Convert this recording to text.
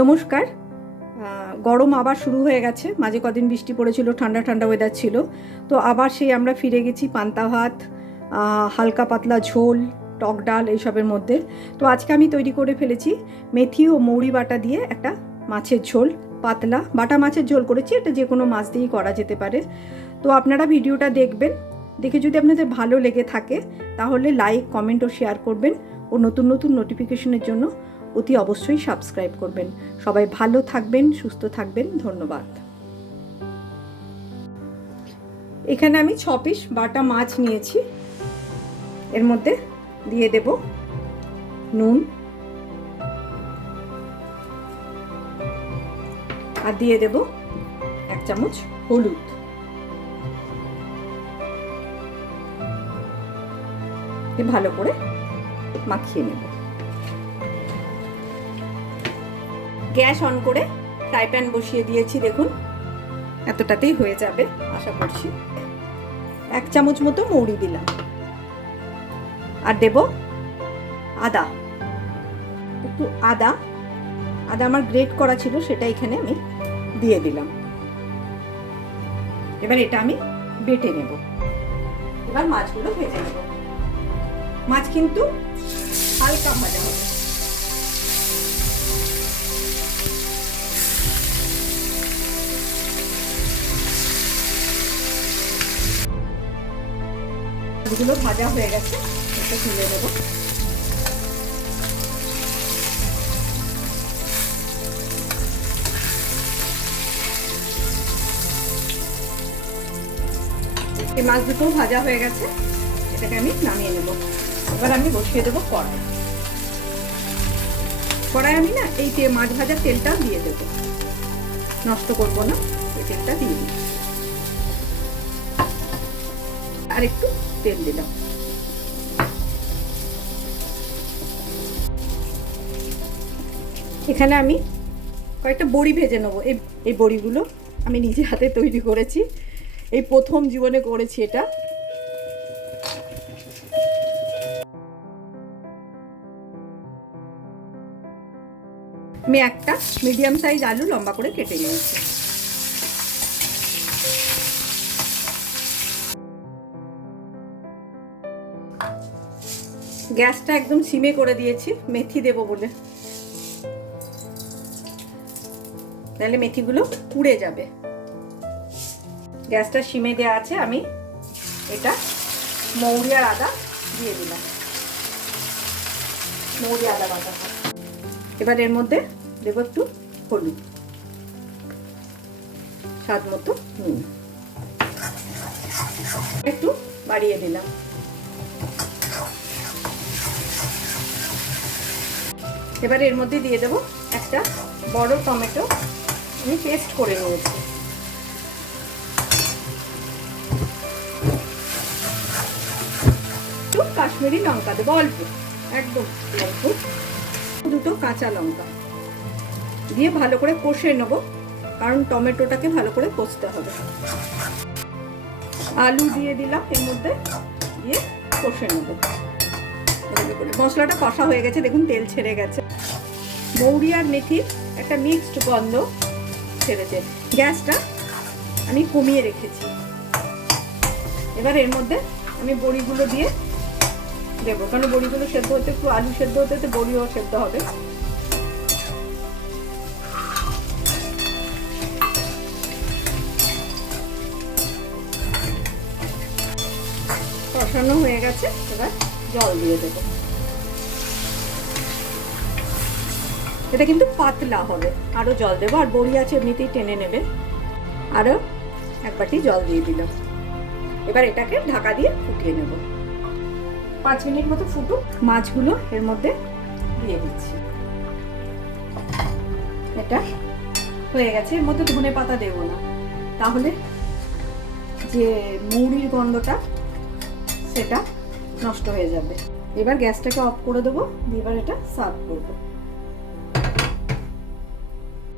নমস্কার। গরম আবার শুরু হয়ে গেছে। মাঝে কদিন বৃষ্টি পড়েছিল, ঠান্ডা ঠান্ডা ওয়েদার ছিল। তো আবার সেই আমরা ফিরে গেছি পান্তা ভাত, হালকা পাতলা ঝোল, টক ডাল এইসবের মধ্যে। তো আজকে আমি তৈরি করে ফেলেছি মেথি ও মৌরি বাটা দিয়ে একটা মাছের ঝোল, পাতলা বাটা মাছের ঝোল করেছি। এটা যে কোনো মাছ দিয়েই করা যেতে পারে। তো আপনারা ভিডিওটা দেখবেন, দেখে যদি আপনাদের ভালো লেগে থাকে তাহলে লাইক, কমেন্ট ও শেয়ার করবেন ও নতুন নতুন নোটিফিকেশনের জন্য অতি অবশ্যই সাবস্ক্রাইব করবেন। সবাই ভালো থাকবেন, সুস্থ থাকবেন। ধন্যবাদ। এখানে আমি 6 পিস বাটা মাছ নিয়েছি। এর মধ্যে দিয়ে দেব নুন আর দিয়ে দেব 1 চামচ হলুদ। ভালো করে মাখিয়ে নেব। গ্যাস অন করে ফ্রাই প্যান বসিয়ে দিয়েছি। দেখুন এতটাতেই হয়ে যাবে আশা করছি। 1 চামচ মতো মৌরি দিলাম আর দেব আদা, একটু আদা আমার গ্রেট করা ছিল, সেটা এখানে আমি দিয়ে দিলাম। এবার এটা আমি বেটে নেব। এবার মাছগুলো ভেজে নেব। মাছ কিন্তু হালকা ভাজা হবে। মাছগুলো ভাজা হয়ে গেছে, এটা তুলে দেবো। এই মাছ দুটো ভাজা হয়ে গেছে, এটাকে আমি নামিয়ে নেব। এবার আমি বসিয়ে দেবো কড়াই আমি না এই মাছ ভাজার তেলটা দিয়ে দেব, নষ্ট করব না। এই তেলটা দিয়ে দিই, আর একটু তেল দিলাম। এখানে আমি কয়েকটা বড়ি ভেজে নেবো। এই বড়িগুলো আমি নিজে হাতে তৈরি করেছি, এই প্রথম জীবনে করেছি এটা। আমি একটা মিডিয়াম সাইজ আলু লম্বা করে কেটে নিয়েছি। গ্যাসটা একদম সিমে করে দিয়েছি মেথি দেব বলে, তাহলে মেথিগুলো পুড়ে যাবে। গ্যাসটা সিমে দেওয়া আছে। আমি এটা মৌরি আর আদা দিয়ে দিলাম, মৌরি আদা বাটা। এবার এর মধ্যে দেব একটু হলুদ, স্বাদ মতো নুন, একটু বাড়িয়ে দিলাম। এবার এর মধ্যে দিয়ে দেব একটা বড় টমেটো, আমি পেস্ট করে নিয়েছি। একটু কাশ্মীরি লঙ্কা দেবো, অল্প, একদম অল্প। দুটো কাঁচা লঙ্কা দিয়ে ভালো করে কষে নেব, কারণ টমেটোটাকে ভালো করে কষতে হবে। আলু দিয়ে দিলাম এর মধ্যে, দিয়ে কষে নেব। মশলাটা কষা হয়ে গেছে, দেখুন তেল ছেড়ে গেছে। মৌরি আর মেথির একটা মিক্সড গন্ধ ছেড়েছে। গ্যাসটা আমি কমিয়ে রেখেছি। এবার এর মধ্যে আমি বড়িগুলো দিয়ে দেবো, কারণ বড়িগুলো সেদ্ধ হতে, একটু আলু সেদ্ধ হতে বড়িও সেদ্ধ হবে। কষানো হয়ে গেছে, এবার জল দিয়ে দেবো। এটা কিন্তু পাতলা হবে, আরো জল দেবো। আর বড়ি আছে এমনিতেই টেনে নেবে। আরো 1 বাটি জল দিয়ে দিলাম। এবার এটাকে ঢাকা দিয়ে ফুটিয়ে নেব। 5 মিনিট মতো ফুটুক। মাছগুলো এর মধ্যে দিয়ে দিচ্ছি। এটা হয়ে গেছে। এর মধ্যে ধনে পাতা দেবো না, তাহলে যে মৌরির গন্ধটা সেটা নষ্ট হয়ে যাবে। এবার গ্যাসটাকে অফ করে দেবো, এবার এটা সার্ভ করবো।